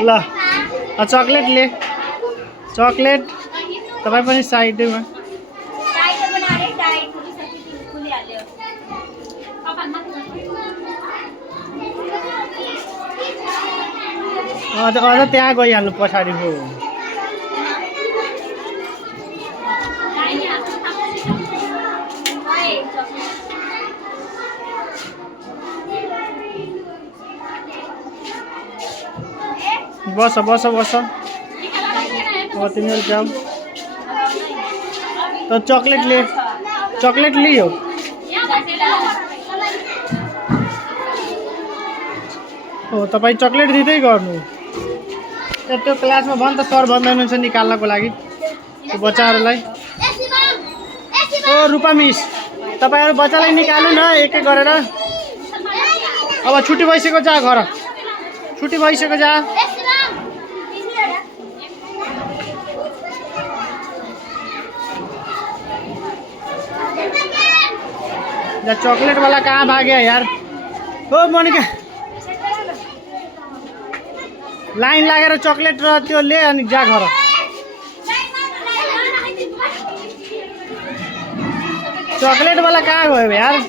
ल चकलेट ले चकलेट तपाईँ पनि साइडमा अझ त्यहाँ गइहाल्नु पछाडि हो बस बस बस अब तिमीहरू जाऊ त चकलेट लियो हो तपाईँ चकलेट दिँदै गर्नु त्यो क्लासमा भन् त सर भन्दैन हुन्छ निकाल्नको लागि त्यो बच्चाहरूलाई ओ रूपा मिस तपाईँहरू बच्चालाई निकाल्नु न एक एक गरेर अब छुट्टी भइसक्यो जा घर छुट्टी भइसक्यो जा चॉकलेट वाला कहाँ भाग्या यार ओ मोनिका लाइन लागेर चॉकलेट र त्यो ले अनि जा घर चॉकलेट वाला कहाँ गयो यार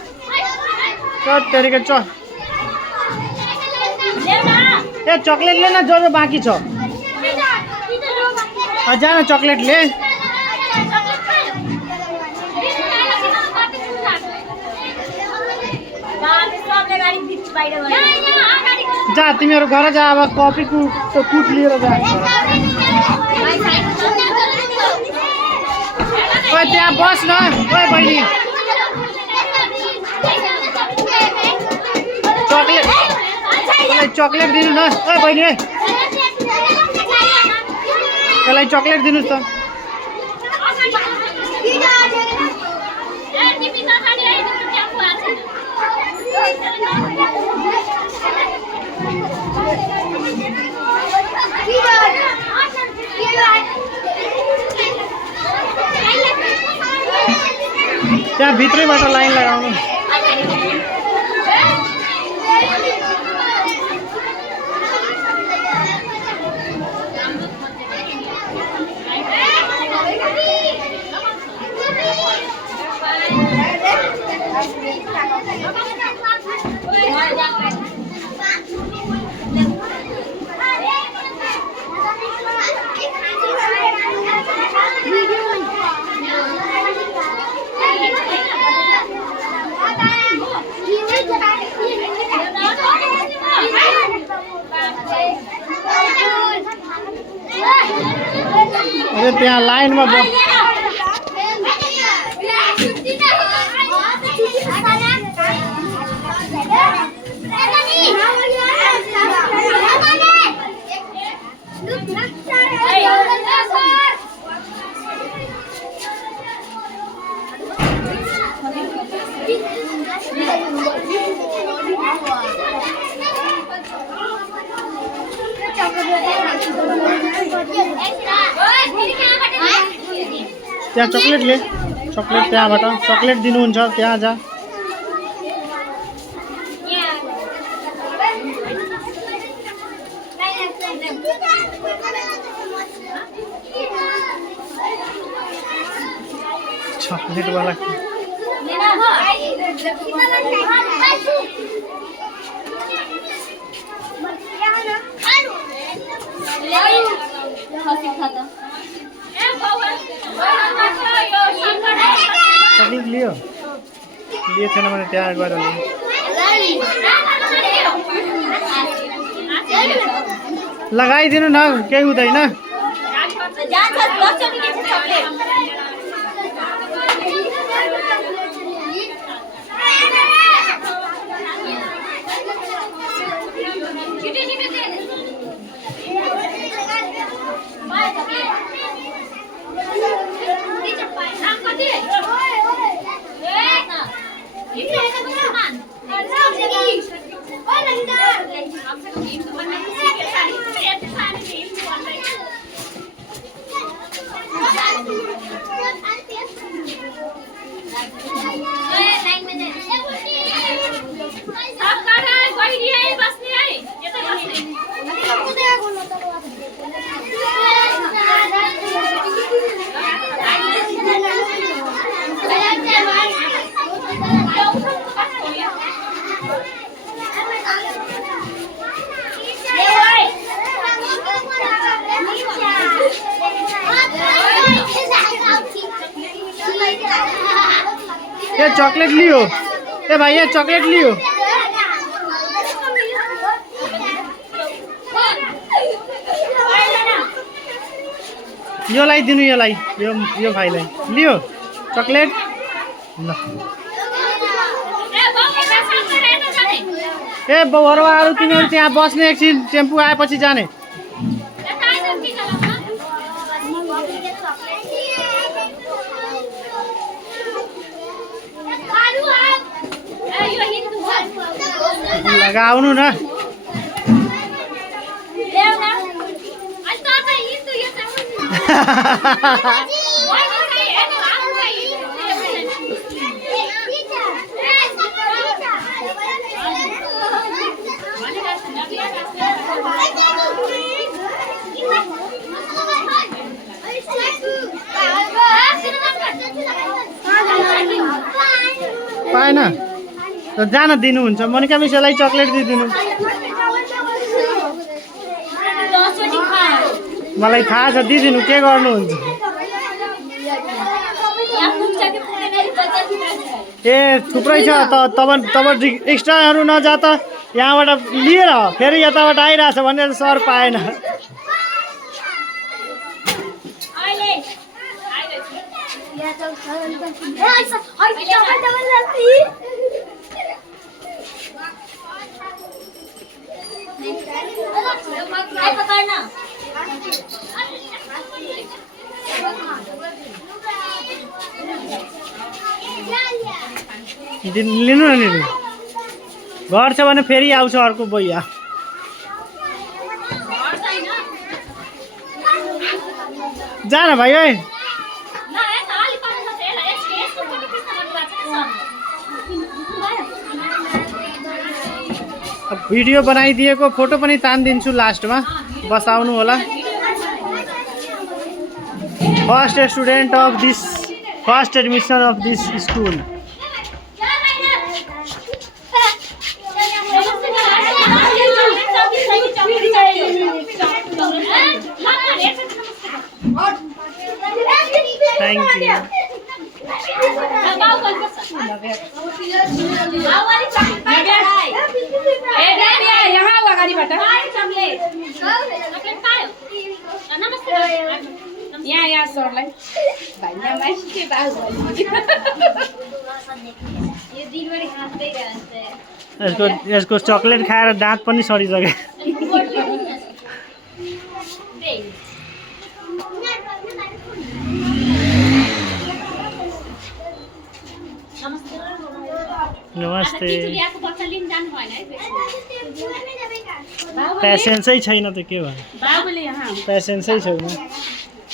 तेरीको ए चॉकलेट ले ना जो जो बाँकी छ जा न चॉकलेट ले जा तिमीहरू घर जा अब कफी कुट लिएर जा ओए त्यहाँ बस न ओए बहिनी चकलेट दिनु न ओए बहिनी त्यसलाई चकलेट दिनुस् त त्यहाँ भित्रैबाट लाइन लगाउनु अरे त्यहाँ लाइनमा त्यहाँ चकलेट ले चकलेट त्यहाँबाट चकलेट दिनुहुन्छ त्यहाँ जा चॉकलेट वाला चकलेट लियो थिएन भने त्यहाँ गएर लगाइदिनु न केही हुँदैन ये चॉकलेट लियो ए भाइ ये चॉकलेट लियो यो लाई दिनु यो भाइलाई लियो चॉकलेट ल ए बरुवाहरू तिनीहरू त्यहाँ बस्ने एकछिन टेम्पू आएपछि जाने लगाउनु न पाएन त जान दिनुहुन्छ मोनिका मिसलाई चकलेट दिदिनु मलाई थाहा छ दिदिनु के गर्नुहुन्छ ए थुप्रै छ तब एक्स्ट्राहरू नजा त यहाँबाट लिएर फेरि यताबाट आइरहेछ भनेर सर पाएन लिनु न लिनु घर छ भने फेरि आउँछ अर्को बैया जा न भाइ है भिडियो बनाइदिएको फोटो पनि तानिदिन्छु लास्टमा बस आउनु होला first student of this first admission of this school thank you यहाँ सरलाई यसको चकलेट खाएर दाँत पनि सडिसक्यो नमस्ते पेसेन्सै छैन त के भयो पेसेन्सै छैन